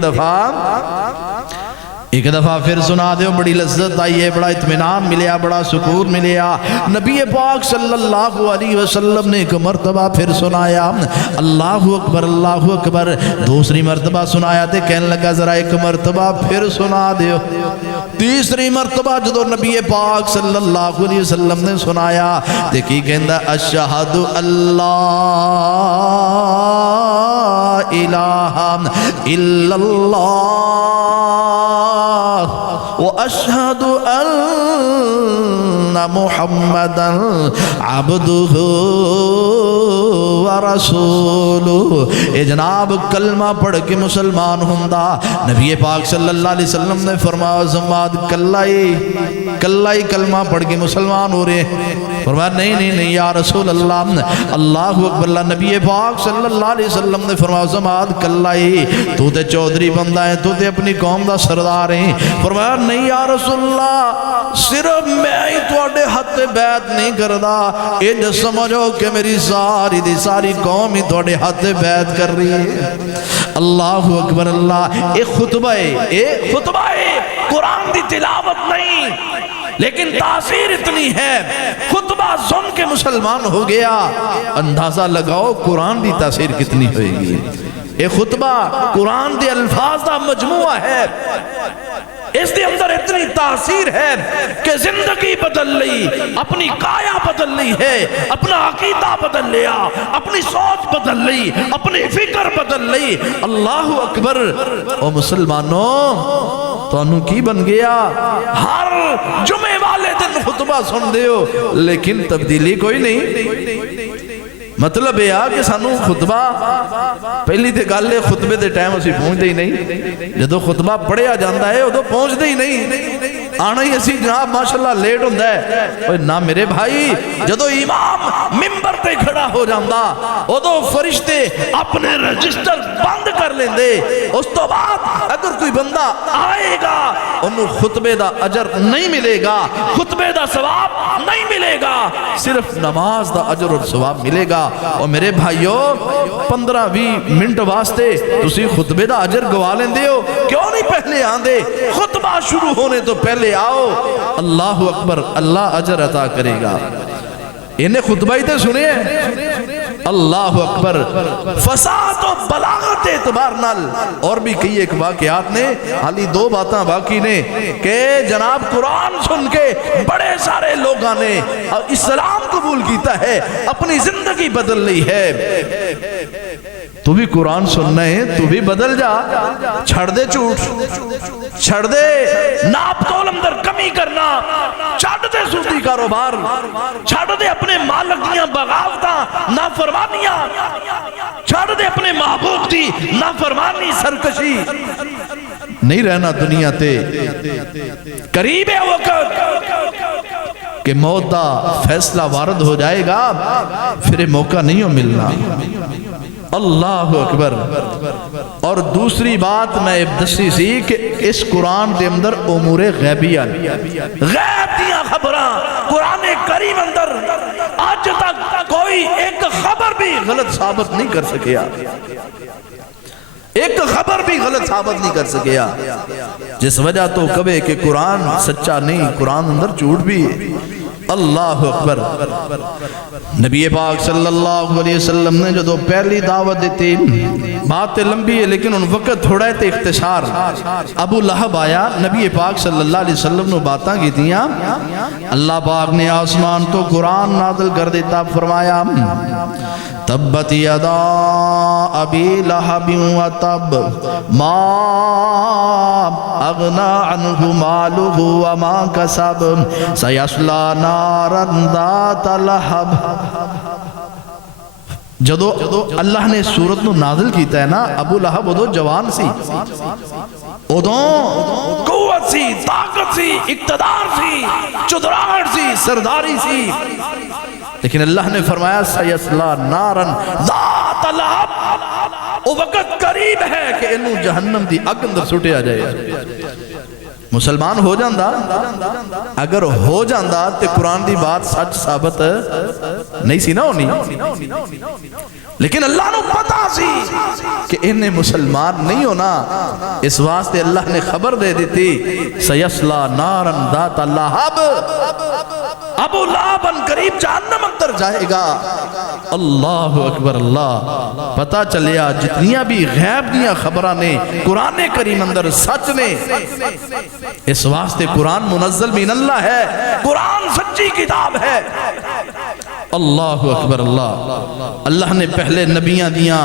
دفعہ پھر سنا دے بڑی لذت آئی ہے بڑا اطمینان ملیا بڑا سکون ملیا نبی پاک صلی اللہ علیہ وسلم نے ایک مرتبہ پھر سنایا اللہ اکبر دوسری مرتبہ سنایا تے کہنے لگا ذرا ایک مرتبہ پھر سنا دے تیسری مرتبہ جدو نبی پاک صلی اللہ علیہ وسلم نے سنایا تے کی کہندہ اشہد اللہ الہ الا اللہ واشهد ان محمدا عبده ورسوله اے جناب کلمہ پڑھ کے مسلمان ہوندا نبی پاک صلی اللہ علیہ وسلم نے فرمایا زماد کلائی کلمہ پڑھ کے مسلمان ہو رہے فرمایا نہیں یا رسول اللہ اللہ اکبر اللہ نبی پاک صلی اللہ علیہ وسلم نے فرمایا زماد کلائی تو تے چودھری بندہ ہے تو تے اپنی قوم دا سردار ہیں فرمایا نہیں یا رسول اللہ صرف میں ہی توڑے حد بیعت نہیں کردہ انج سمجھو کہ میری ساری قوم ہی توڑے حد بیعت کر رہی ہے اللہ اکبر اللہ ایک خطبہ ہے قرآن دی تلاوت نہیں لیکن تاثیر اتنی ہے خطبہ سن کے مسلمان ہو گیا اندازہ لگاؤ قرآن دی تاثیر کتنی ہوئے گی ایک خطبہ قرآن دے الفاظ دا مجموعہ ہے اس دے اندر اتنی تاثیر ہے کہ زندگی بدل لی اپنی کایا بدل لی ہے اپنا عقیدہ بدل لیا اپنی سوچ بدل لی اپنی فکر بدل لی اللہ اکبر او مسلمانوں تو انہوں کی بن گیا ہر جمعے والے دن خطبہ سن دے ہو لیکن تبدیلی کوئی نہیں مطلب یہ آ کہ سانو خطبہ پہلی تے گل ہے خطبے دے ٹائم اسی پہنچتے ہی نہیں، جدو خطبہ پڑھیا جاندہ ہے ادو پہنچتے ہی نہیں، آنا ہی اسی جناب ماشاءاللہ لیٹ ہوندہ ہے۔ نہ میرے بھائی جدو امام ممبر تے کھڑا ہو جاندہ ادو فرشتے اپنے رجسٹر بند کر لیندے، اس تو بعد اگر کوئی بندہ آئے گا انہوں خطبے دا اجر نہیں ملے گا، خطبے دا ثواب نہیں ملے گا، صرف نماز دا اجر اور ثواب ملے گا۔ اور میرے بھائیو 15-20 منٹ واسطے تسی خطبے دا اجر گوا لیندے ہو، کیوں نہیں پہلے آندے؟ خطبہ شروع ہونے تو پہلے آؤ، اللہ اکبر، اللہ اجر عطا کرے گا۔ انہیں خطبہ ہی تے سنے ہیں، اللہ اکبر، فساد و بلاغت اعتبار نال اور بھی کئی ایک واقعات نے، حالی 2 باتاں باقی نے کہ جناب قرآن سن کے بڑے سارے لوگاں نے اسلام قبول کیتا ہے، اپنی زندگی بدل لی ہے۔ تو بھی قرآن سننا ہے، تو بھی بدل جا، چھڑ دے جھوٹ، چھڑ دے ناپ تول اندر کمی کرنا، چھڑ دے سودی کاروبار، چھڑ دے اپنے مالک دیاں بغاوتاں نافرمانیاں، چھڑ دے اپنے محبوب دی نافرمانی سرکشی۔ نہیں رہنا دنیا تے، قریب ہے وقت کہ موت دا فیصلہ وارد ہو جائے گا، پھر موقع نہیں ہو ملنا۔ اللہ اکبر۔ اور دوسری بات میں دسی سی کہ اس قرآن دے اندر امور غیبیہ، غیب دیاں خبراں قرآن کریم اندر آج تک کوئی ایک خبر بھی غلط ثابت نہیں کر سکیا، ایک خبر بھی غلط ثابت نہیں کر سکیا، جس وجہ تو کبھی کہ قرآن سچا نہیں، قرآن اندر جھوٹ بھی ہے۔ اللہ اکبر۔ نبی پاک صلی اللہ علیہ وسلم نے جو پہلی دعوت دیتی، بات لمبی ہے لیکن ان وقت تھوڑا ہے تے اختصار۔ ابو لہب آیا، نبی پاک صلی اللہ علیہ وسلم نے باتاں کی دیا، اللہ پاک نے آسمان تو قرآن نازل کر دیتا، فرمایا تبت یدا ابی لہب و تب ما اغنا عنہ مالہ وما کسب سیصلی نارا ذات لہب۔ جدو اللہ نے سورت نو نازل کیتا ہے نا، ابو لہب ادو جوان سی، ادو قوت سی، طاقت سی، اقتدار سی، چدراہٹ سی، سرداری سی، لیکن اللہ نے فرمایا سیصلی نارا ذات لہب، وہ وقت قریب ہے کہ انہوں جہنم دی اگ اندر سٹے آ جائے۔ مسلمان ہو جاندہ، اگر ہو جاندہ تے قرآن دی بات سچ ثابت نہیں سی نہ ہونی، لیکن اللہ نے پتا سی کہ انہیں مسلمان نہیں ہونا، اس واسطے اللہ نے خبر دے دیتی سیصلی نارا ذات لہب، ابو لہب ان قریب جہنم اندر جائے گا۔ اللہ اکبر، اللہ پتا چلیا جتنیاں بھی غیب دیاں خبرہ نے قرآن کریم اندر سچ نے، اس واسطے قرآن منزل من اللہ ہے، قرآن سچی کتاب ہے۔ اللہ اکبر، اللہ اللہ نے پہلے نبیاں دیاں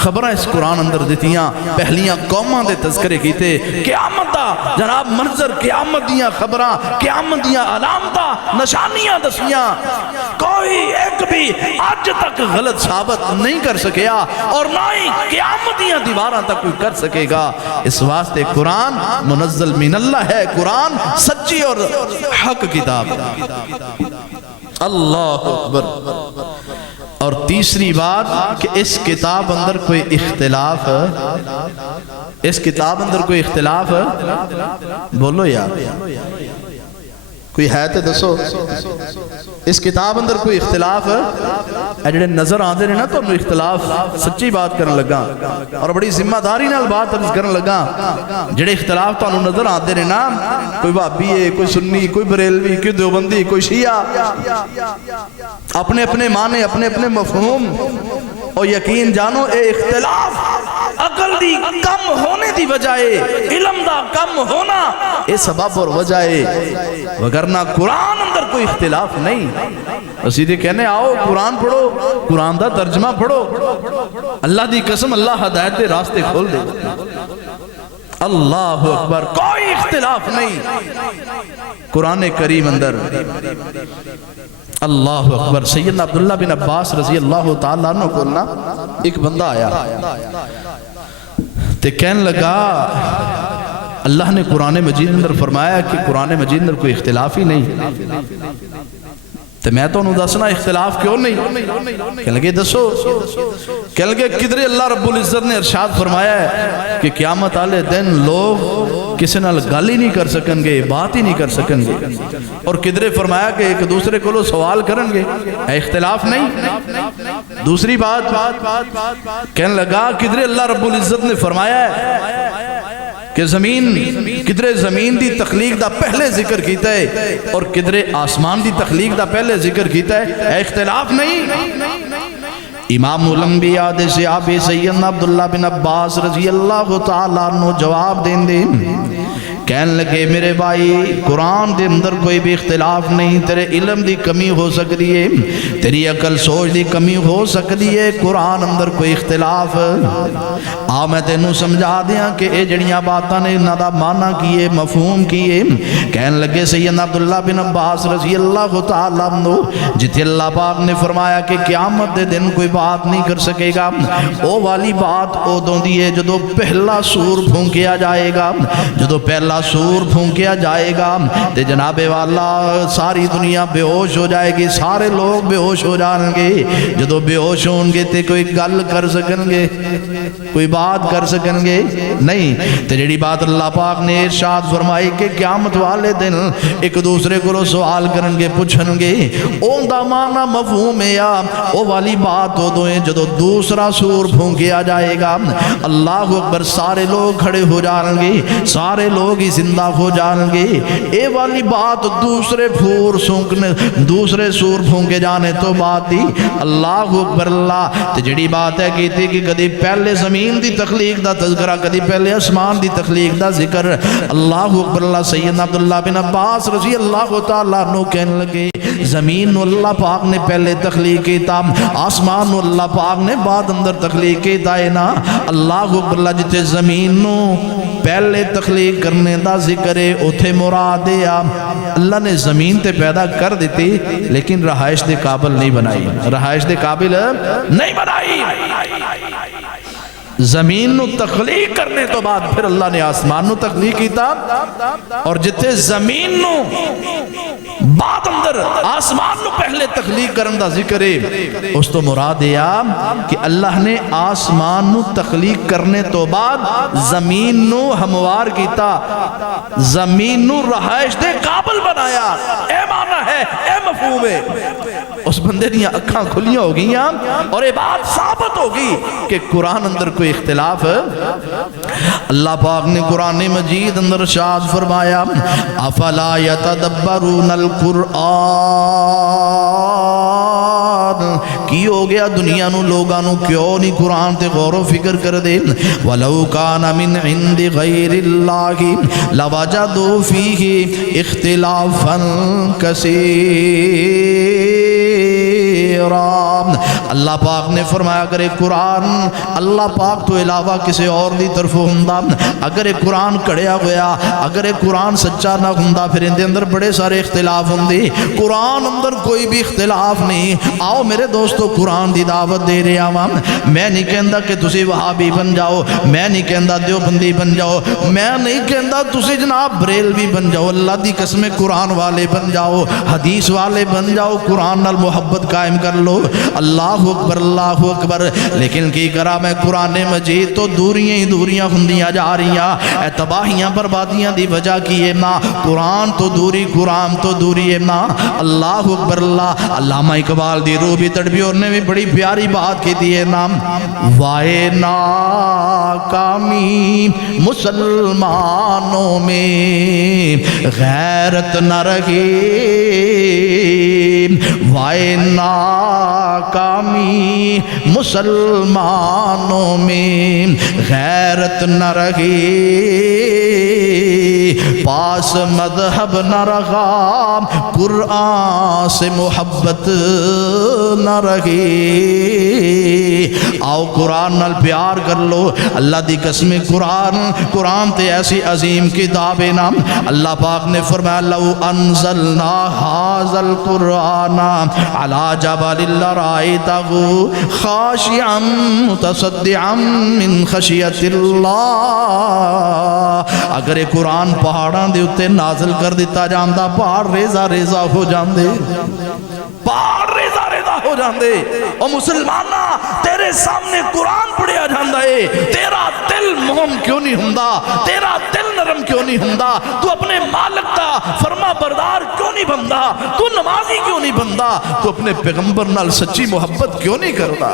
خبریں اس قرآن اندر دیتیاں، پہلیاں قوماں دے تذکرے کیتے، قیامت دا جناب منظر، قیامت دیاں خبراں، قیامت دیاں علامتاں، نشانیاں دسیاں، کوئی ایک بھی آج تک غلط ثابت نہیں کر سکیا اور نہ ہی قیامت دیاں دیواراں تک کوئی کر سکے گا۔ اس واسطے قرآن منزل من اللہ ہے، قرآن سچی اور حق کتاب۔ اللہ اکبر۔ اور تیسری بات کہ اس کتاب اندر کوئی اختلاف ہے، اس کتاب اندر کوئی اختلاف ہے، بولو یار کوئی ہے تے دسو، اس کتاب اندر کوئی اختلاف ہے؟ اے جڑے نظر آندے نے نا تو انہوں اختلاف سچی بات کرن لگا اور بڑی ذمہ داری نال بات عرض کرن لگا، جڑے اختلاف تو انہوں نظر آندے نے نا، کوئی وہابی ہے، کوئی سنی، کوئی بریلوی، کوئی دیوبندی، کوئی شیعہ، اپنے اپنے معنی، اپنے اپنے مفہوم، اور یقین جانو اے اختلاف عقل دی کم ہونے دی وجائے، علم دا کم ہونا اے سبب اور وجائے، وگرنہ قرآن اندر کوئی اختلاف نہیں۔ سیدھے کہنے آؤ قرآن پڑھو، قرآن دا ترجمہ پڑھو، اللہ دی قسم اللہ ہدایت دے راستے کھول دے۔ اللہ اکبر، کوئی اختلاف نہیں قرآن کریم اندر۔ اللہ اکبر. سیدنا عبداللہ بن عباس رضی اللہ تعالیٰ عنہ کو نا ایک بندہ آیا تے کہنے لگا اللہ نے قرآن مجید اندر فرمایا کہ قرآن مجید اندر کوئی اختلاف ہی نہیں، تو میں تو انہوں دسنا اختلاف کیوں نہیں؟ کہنے لگے دسو. کہنے لگے کدھرے اللہ رب العزت نے ارشاد فرمایا ہے کہ قیامت والے دن لوگ کسی نال گل ہی نہیں کر سکن گے، بات ہی نہیں کر سکن گے، اور کدھرے فرمایا کہ ایک دوسرے کو لو سوال کرن گے، اختلاف نہیں. دوسری بات کہنے لگا کدھرے اللہ رب العزت نے فرمایا ہے کہ کدھرے زمین دی تخلیق دا پہلے ذکر کیتا ہے اور کدھرے آسمان دی تخلیق دا پہلے ذکر کیتا ہے، اختلاف نہیں. امام الانبیاء دے صحابی سیدنا عبداللہ بن عباس رضی اللہ تعالیٰ عنہ جواب دیں دے کہنے لگے میرے بھائی قرآن دے اندر کوئی بھی اختلاف نہیں، تیرے علم دی کمی ہو سکتی ہے، تیری عقل سوچ دی کمی ہو سکتی ہے، قرآن اندر کوئی اختلاف آ میں تینوں سمجھا دیا کہ اے جڑیاں باتاں نے انہاں دا معنی کیے مفہوم کیے. کہنے لگے سیدنا عبداللہ بن عباس رضی اللہ تعالیٰ عنہ جتھے اللہ پاک نے فرمایا کہ قیامت دے دن کوئی بات نہیں کر سکے گا، او والی بات ادوں دی ہے جدو پہلا سور پھونکیا جائے گا. جدو پہلا سور پھونکیا جائے گا تے جناب والا ساری دنیا بے ہوش ہو جائے گی، سارے لوگ بے ہوش ہو جائیں گے. جدو بے ہوش ہوں گے تے کوئی گل کر سکن گے، کوئی بات کر سکن گے نہیں. تے جڑی بات اللہ پاک نے ارشاد فرمائی کہ قیامت والے دن ایک دوسرے کو سوال کرن گے پوچھن گے، اون دا معنی مفہوم ہے یا او والی بات ہو دوئے جدو دوسرا سور پھونکیا جائے گا. اللہ اکبر. سارے لوگ کھڑے ہو جائیں گے، سارے لوگ ہی زندہ ہو جائیں گے. اے والی بات دوسرے دوسرے سور پھونکے جانے تو بات دی. اللہ اکبر. اللہ تے جڑی بات ہے کہتی کہ کدی پہلے زمین دی تخلیق دا تذکرہ، کدی پہلے اسمان دی تخلیق دا ذکر. اللہ اکبر. اللہ سیدنا عبداللہ بن عباس رضی اللہ تعالیٰ عنہ کہنے لگے زمین نو اللہ پاک نے پہلے تخلیق کیتا، آسمان نو اللہ پاک نے بعد اندر تخلیق کیتا ہے نا. اللہ اکبر. اللہ جتے زمین نو پہلے تخلیق کرنے دا ذکر ہے اتھے مراد ہے اللہ نے زمین تے پیدا کر دیتی لیکن رہائش دے قابل نہیں بنائی، رہائش دے قابل نہیں بنائی. زمین نو تخلیق کرنے تو بعد پھر اللہ نے آسمان نو تخلیق کیتا، اور جتے زمین نو بعد اندر آسمان نو پہلے تخلیق کرن دا ذکر ہے اس تو مراد ہے کہ اللہ نے آسمان نو تخلیق کرنے تو بعد زمین نو ہموار کیتا، زمین نو رہائش دے قابل بنایا. اے معنی ہے، اے مفہوم ہے. اس بندے دیا اکھاں کھلیاں ہو گئی اور یہ بات ثابت ہوگی کہ قرآن اندر کوئی اختلاف ہے. اللہ پاک نے قرآن مجید اندر ارشاد فرمایا افلا یتدبرون القرآن، کی ہو گیا دنیا نو لوگانو کیوں نہیں قرآن تے غور و فکر کر دے. وَلَوْ كَانَ مِنْ عِنْدِ غَيْرِ اللَّهِ لَوَجَدُوا فِيهِ اخْتِلَافًا كَثِيرًا. اللہ پاک نے فرمایا اگر ایک قرآن اللہ پاک تو علاوہ کسی اور دی طرف ہوندا، اگر ایک قرآن کڑیا گیا، اگر ایک قرآن سچا نہ ہوندا پھر ان دے اندر بڑے سارے اختلاف ہوندے. قرآن اندر کوئی بھی اختلاف نہیں. آؤ میرے دوستو قرآن دی دعوت دے رہے آواں. میں نہیں کہندا کہ تسی وہابی بن جاؤ، میں نہیں کہندا دیوبندی بن جاؤ، میں نہیں کہندا تسی جناب بریلوی بن جاؤ. اللہ دی قسم قرآن والے بن جاؤ، حدیث والے بن جاؤ، قرآن نال محبت قائم کر لو. اللہ اکبر. اللہ اکبر. لیکن کی کرا میں قرآن مجید تو دوریاں ہی دوریاں ہندیاں جا رہی ہیں. اے تباہیاں بربادیاں دی وجہ کی ہے نا قرآن تو دوری، قرآن تو دوری ہے نا. اللہ اکبر. اللہ علامہ اقبال دی روح بھی تڑپی اور نے بھی بڑی پیاری بات کی دی ہے نا وائے ناکامی مسلمانوں میں غیرت نہ رہی، وائے ناکامی مسلمانوں میں غیرت نہ رہی، پاس مذہب نہ رہا قرآن سے محبت نہ رہی آؤ قرآن نال پیار کر لو اللہ دی قسم قرآن تے ایسی عظیم کتاب ہے نا اللہ پاک نے فرمایا لو انزلنا ھذا القرآن علی جبل لرأیتہ خاشعا متصدعا من خشیت اللہ اگر یہ قرآن پہاڑاں دے اتے نازل کر دیتا جاندہ پہاڑ ریزہ ریزہ ہو جاندے پہاڑ ریزہ ریزہ ہو جاندے اور مسلمانہ تیرے سامنے قرآن پڑھیا جاندہ ہے تیرا دل موم کیوں نہیں ہوندا تیرا دل نرم کیوں نہیں ہوندا تو اپنے مالک دا فرما بردار کیوں نہیں بندا تو نمازی کیوں نہیں بندا تو اپنے پیغمبر نال سچی محبت کیوں نہیں کردا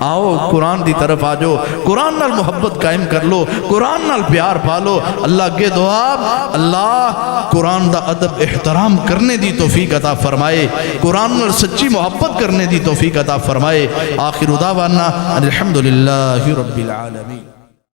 آؤ قرآن دی طرف آجو قرآن نال محبت قائم کر لو قرآن نال پیار پالو اللہ کے دعا اللہ قرآن دا ادب احترام کرنے دی توفیق عطا فرمائے قرآن نال سچی محبت کرنے دی توفیق عطا فرمائے آخر دعوانا الحمدللہ رب العالمین